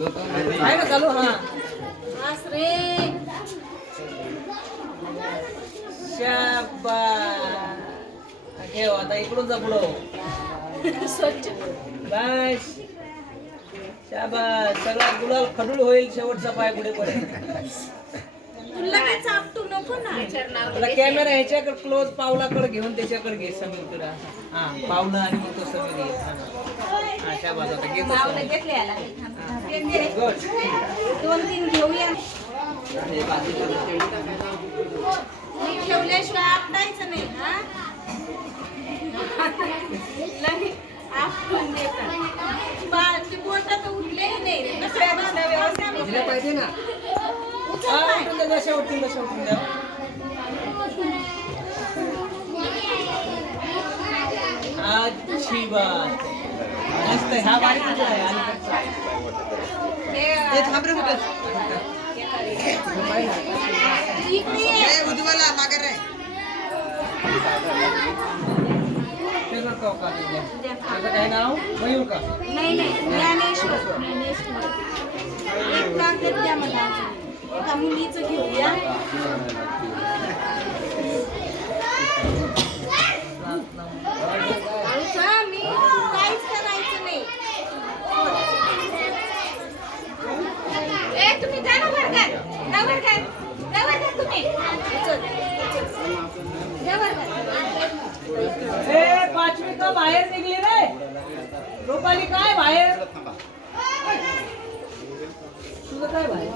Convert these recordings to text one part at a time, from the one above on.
आहे ना चालू हा रे शाबास ठेव आता इकडून जा पुढं स्वच्छ बस शाबास सगळा गुलाल खडूळ होईल शेवटचा पाय पुढे पडेल तुला काय चापटू नको ना तुला कॅमेरा ह्याच्याकडे क्लोज पावलाकडे घेऊन त्याच्याकडे घे समीर तुला हा पावलं आणि मग तो समीर घे हा शाबास आता घे पावलं घेतले याला गुड 2-3 घेऊया ठेवल्याशिवाय आपटायचं नाही हा आपटून देतात बोट तर उठलेही नाही रे उठले पाहिजे ना अच्छी बात मस्त हा बारीक आहे उज्ज्वला मागे रे काय नाव मयूर का नाही ज्ञानेश्वर एक प्रांगण द्या मला एका मुलीचं घेऊया मी काहीच करायचं नाही तुम्ही जा ना वर्गात तुम्ही पाचवी का बाहेर निघली रे रुपाली काय बाहेर तुझं काय बाहेर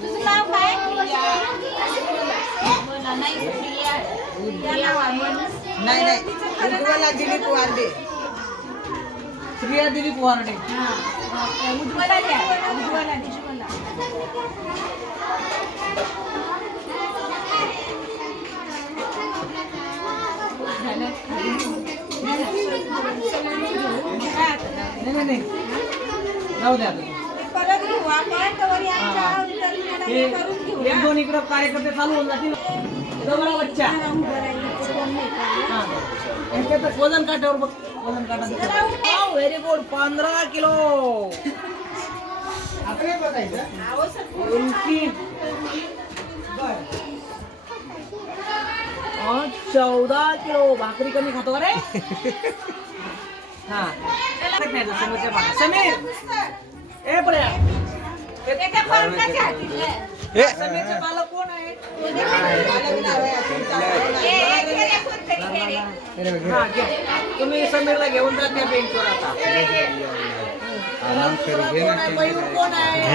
तुझं नाव काय नाही उज्ज्वला दिलीप वारडे प्रिया दिलीप वारडे उज्ज्वला द्या उज्ज्वला नाही जाऊ द्या एक दोन इकडे कार्यकर्ते चालू होऊन जातील बच्चा वजन काट्यावर बघ वजन काटा व्हेरी गुड 15 किलो 14 किलो भाकरी कमी खातो का रे हा समोरच्या पाहा समीर ए पर्या समीरचे पालक कोण आहे तुम्ही समीरला घेऊन जा त्या बेंचवर आता कोण आहे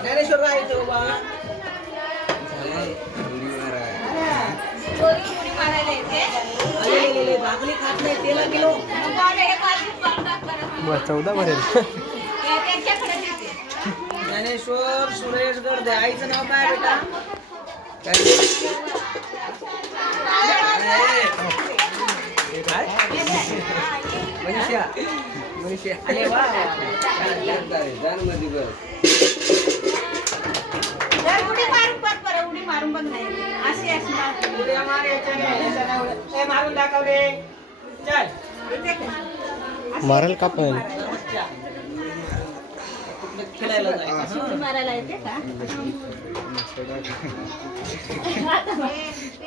ज्ञानेश्वर राहायचं बाबा भाकरी खात नाही 13 किलो 14 भरेल ज्ञानेश्वर सुरेश गर्दे आईचं नाव काय बेटा मनीषा अरे वा उडी मारून पण नाही अशी मारून दाखवले चल मारल का पण खेळायला जायचं मारायला येते का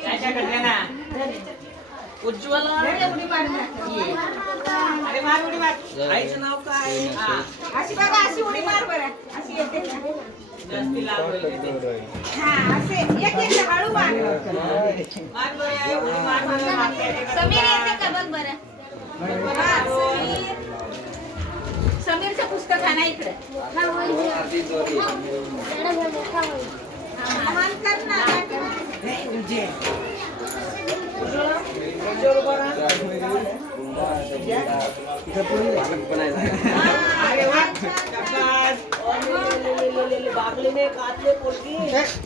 त्याच्याकडे ना उज्ज्वला उडी मार अरे मार उडी मार आईचं नाव काय अशी बाबा अशी उडी मार बरं अशी येते जास्ती लांब होईल हा असे एक हळू मार मार बरं उडी मार समीर येते का बघ बरं समीरचं पुस्तक आणा इकडे बागली में काटले पोलकी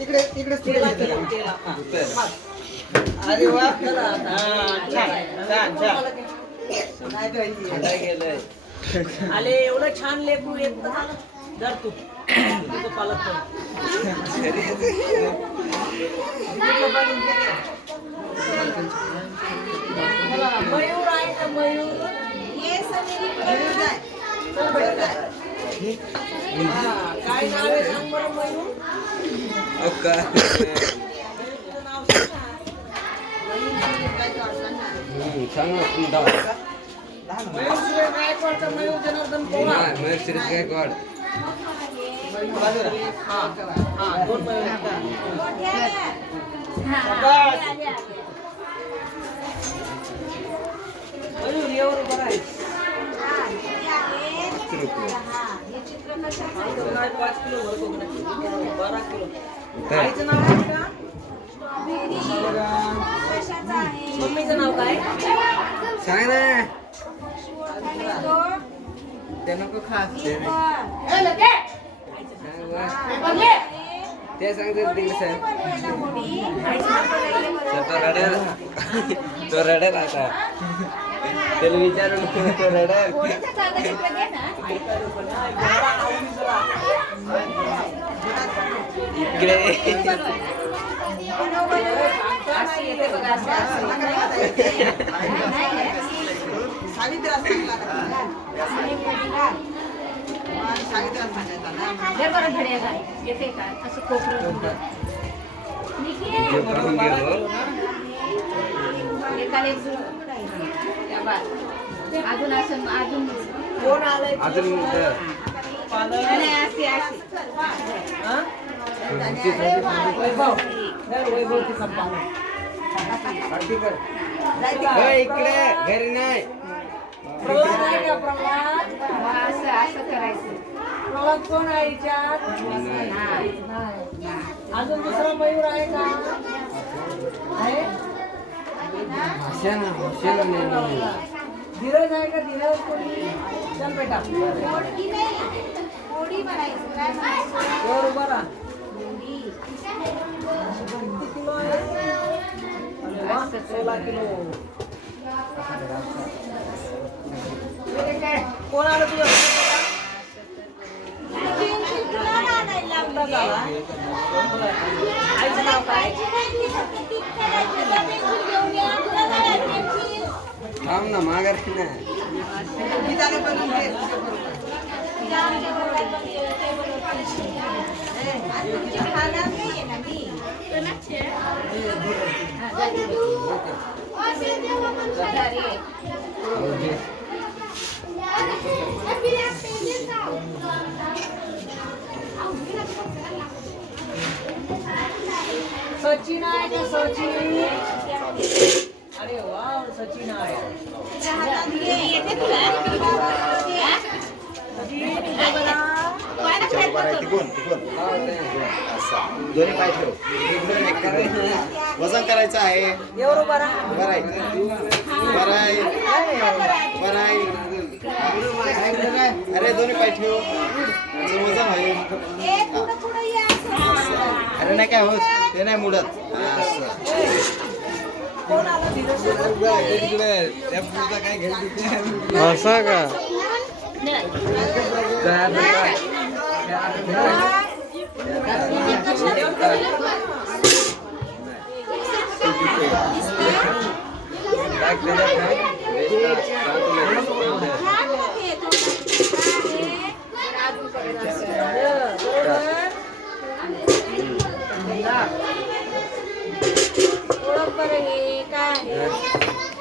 इकडे तेला अरे वा छान छान छान नाही तर गेलंय आले एवढं छान लेकरू येत तर झालं. जर तू तुझं पालक कर. मयूर आहे का मयूर? हा, काय नाव आहे सांग बरं मयूर? तुझं नाव सांग ना. मयूर सुरेश गायकवाड का मयूर जनार्दन पवार? हा, हा, दोन मयूर आहेत का? मयूर येऊन बरं आहे. 5 किलो भरतो का नाही? 12 किलो. आईचं नाव काय का? मम्मीचं नाव काय? सांग ना. ते नको खा. ते सांगते तिकडे साहेब. तो रडेल आता. त्याला विचारून तो रडेल. होळीचं कागदपत्र घे ना. इकडे असं येते बघा, असं. नाही आहे. हे बरं घड्याळ आहे. येते का असं कोपरं एकाला एक जुळं. त्या बा. अजून असं अजून कोण आलंय? अजून पालक. नाही, अशी हा? वैभव. धर वैभवची संपा. इकडे घरी नाही. प्रल्हाद आहे का प्रल्हाद? असं असं करायचं. प्रल्हाद कोण आहे हिच्यात? नाही. अजून दुसरा मयूर आहे का? आहे? धीरज आहे का? धीरज कोणी? चल बेटा वर उभा राहा. किती किलो आहे? अरे वा, 16 किलो. कोण आलं तुझ्या आईचं नाव काय? थांब ना माघार ना. सचिन आहे का सचिन? अरे वा सचिन आहे. येते तुला दोन्ही पाय ठेव. वजन करायचं आहे. एवढं उभा राहा. बरं आहे. बरं आहे. बरं आहे. अरे दोन्ही पाय ठेव. तुझं वजन होईल. अरे नाही काय होत. ते नाही मुडत. असं. कोण आलं? धीरज असं का?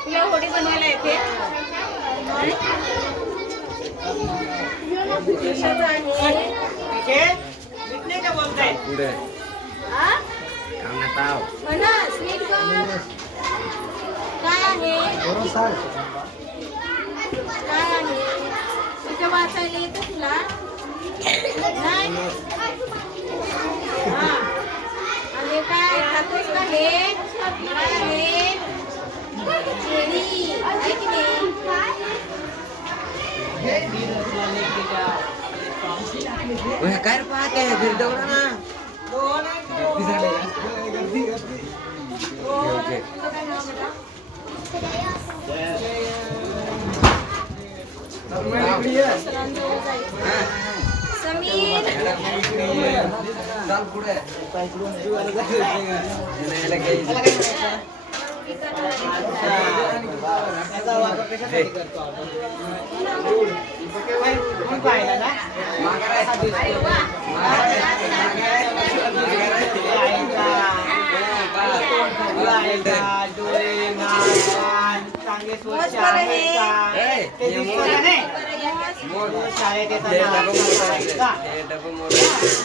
तुला होडी बनवायला येते? का बोलताय? पुढे ताव. काय आहे? काय आहे? तुझं वाचायला येतं तुला? नाही? हा. आणि काय खातोस का हे? काय आहे? केळी. आहे की नाही? काय पाहते घरी दौडा ना. दोन आहे. सरांजवळ जायचं. समीर चाल पुढे याचा वापर कशासाठी करतो आपण? कोण पाहिला ना? कसा दिसतो? डोळे, नाक, कान चांगले स्वच्छ आहेत का? ते दिसतं का नाही? शाळेत येताना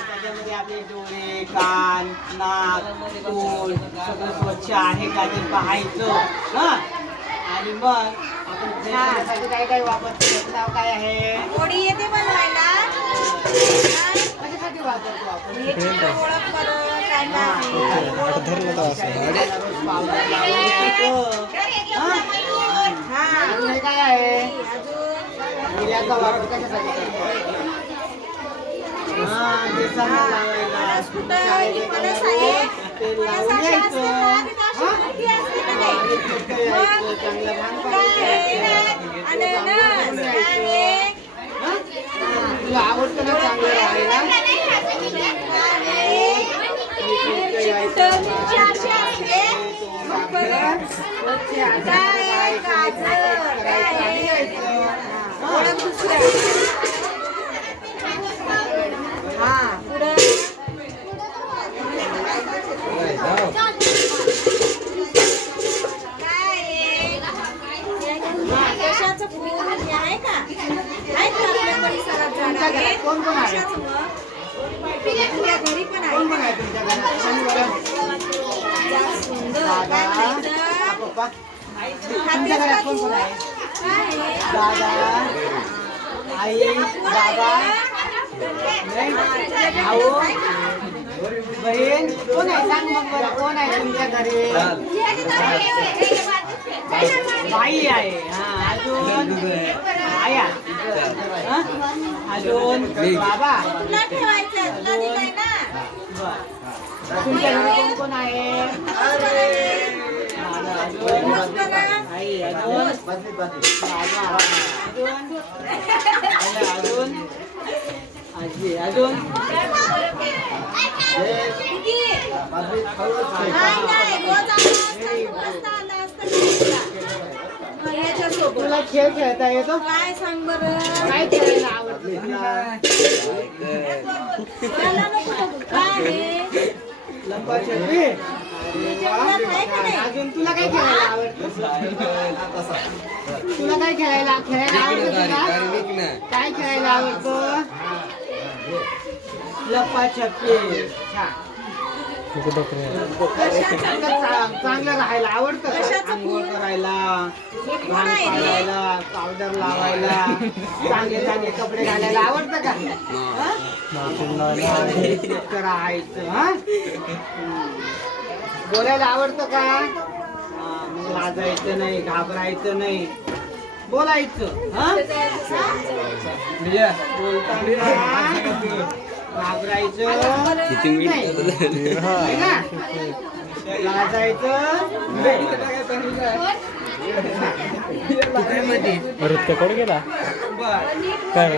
त्याच्यामध्ये आपले डोळे, कान, नाक, तोंड सगळं स्वच्छ आहे का ते पाहायचं. हा आणि मग आपण फ्रेशसाठी काय काय वापरतो त्याचं नाव काय आहे? होडी येते बनवायला. कशासाठी वापरतो आपण? हे चित्र ओळख करून काय काय पावडर लावून हा अजून हे काय आहे? अजून याचा वापर कशासाठी करतो? हा केसांना लावायला. फणस कुठं? ही फणस आहे. ते फणस लावून अशी असते यायचं. ना, तिथं अशी मोठी असते का नाही? यायचं, चांगलं भांग काय आहे? अननस आहे. तुला आवडतं ना चांगलं राहायला? मिरची कुठं? मिरची अशी असते. मग परत काय आहे? गाजर काय आहे? ओळख दुसरं. हा पुढं काय आहे? कशाचं फूल हे आहे का? आहेत का आपल्या परिसरात झाडं आहेत? कोण कोण आहे? कशाचं मग? तुझ्या घरी पण आहे कोण का? कोण आहे तुमच्या घरात? सांग बरं. जास्त सुंदर. काय दादा, म्हणायचं? पप्पा. तुमच्या खातेस घरात का कोण तू? कोण आहे? काय आहे? दादा, आई, बाबा, नाही? भाऊ, बहीण, कोण आहे? सांग मग बरं, कोण आहे तुमच्या घरी? बाई आहे. हा अजून आया. हा? अजून बाबा. तुला ठेवायचं तुला दिलंय ना. बरं. तुमच्या घरी कोण कोण आहे? मग बरं. आई अजून बाबा अजून आजी अजून किती? नाही, रोज आला असता मग याच्यासोबत. तुला खेळ खेळता येतो? काय सांग बरं? काय खेळायला आवडते तुला? बोलायला नको बघू. काय आहे? लंपाछपी. याच्यात आहे का नाही? अजून तुला काय खेळायला आवडतं? तुला काय खेळायला आवडतं तुला? काय खेळायला आवडतं? लपाछपी. छान. चांगलं राहायला आवडतं का? कशाचं आंघोळ फूल? करायला, हे कोण भांग आहे रे? पाडायला, पावडर लावायला, चांगले चांगले कपडे घालायला आवडतं का? स्वच्छ राहायचं. हा? बोलायला आवडतं का? मग लाजायचं नाही, घाबरायचं नाही, बोलायचं. हा? बोलताना घाबरायचं नाही. है ना? लाजायचं नाही. कोण गेला बरं. काय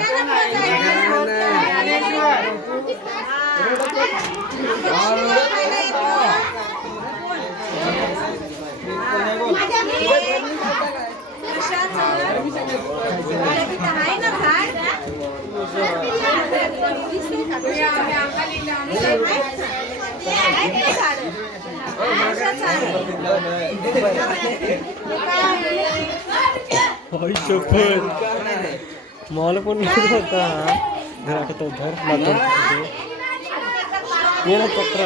मला पण होता घर तो घर मेरा पत्र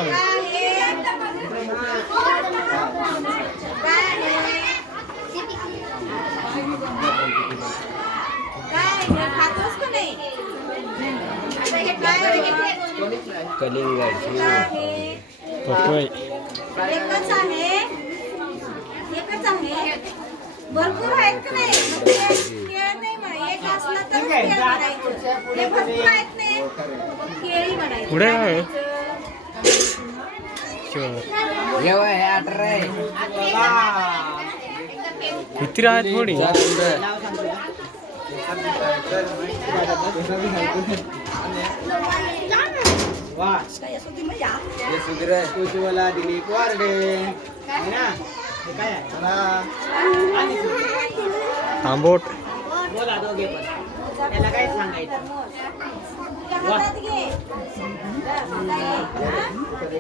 कलिंगड पपई एकच आहे एकच आहे भरपूर आहेत का नाही मग केळ नाही म्हणा एक असला तर केळ म्हणायचं हे भरपूर आहेत नाही मग केळी म्हणायचं पुढे आहे किती आहेत थोडी वा हे सुधीर कुशवाला दिलीप वारडे है ना हे काय आहे चला थांबोट बोला दोघे पण त्याला काय सांगायचं हातात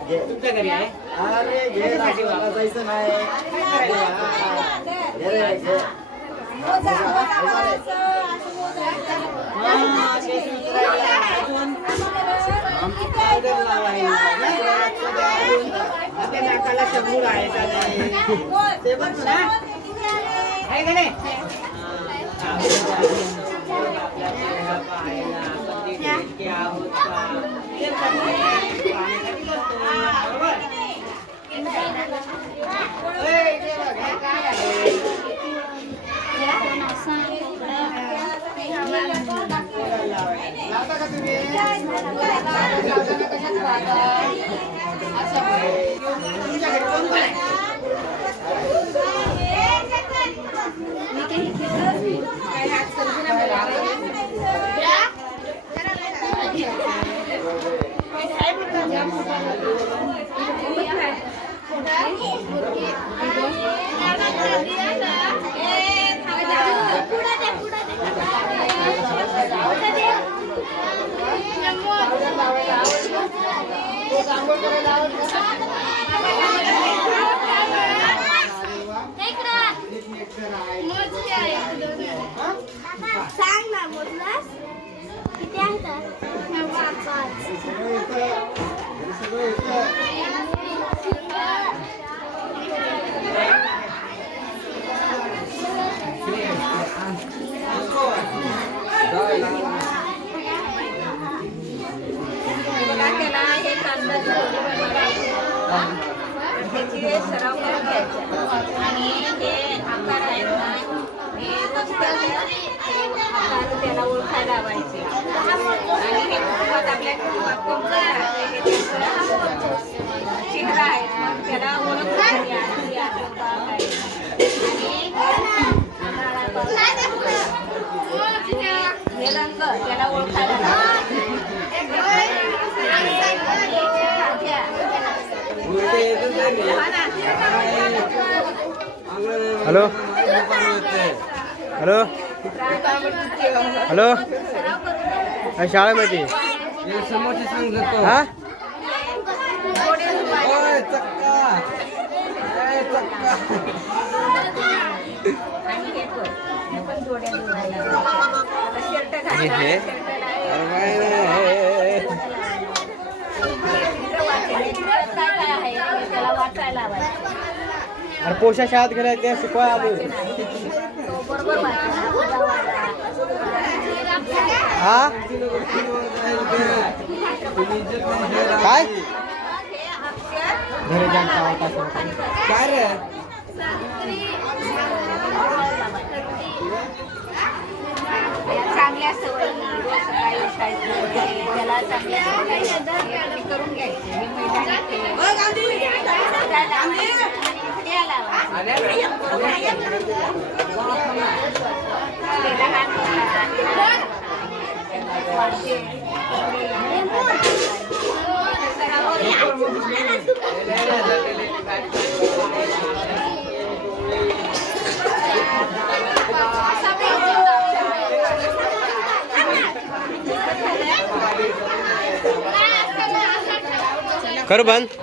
घे तुमच्या घरी आहे अरे घे मला जायचं नाही घे रे, घे. नाकाला शंभूर आहे ते पण तुला आहे का नाही लावता का तुम्ही तुमच्या घरी कोण कोण आहे सांग ना मोजलास किती आहे त्याची सराव करून घ्यायचा आणि हे आकार आहेत ना हे रस्त्याचे आकार त्याला ओळखायला लावायचे आणि हे कुटुंबात आपल्या कुटुंबात चिन्ह आहेत मग त्याला ओळख हे रंग त्याला ओळखायला हॅलो हॅलो हॅलो शाळेमध्ये समोरचे सांगतो हा चक्का त्याला वाचायला अरे पोषा शाळेत गेलाय ते शिकवाय आलो बरोबर हा काय घरी जाऊन काय रे चांगल्या सवयी रोज सकाळी शाळेत त्याला चांगल्या सवयी करून घ्यायचे हे करू बंद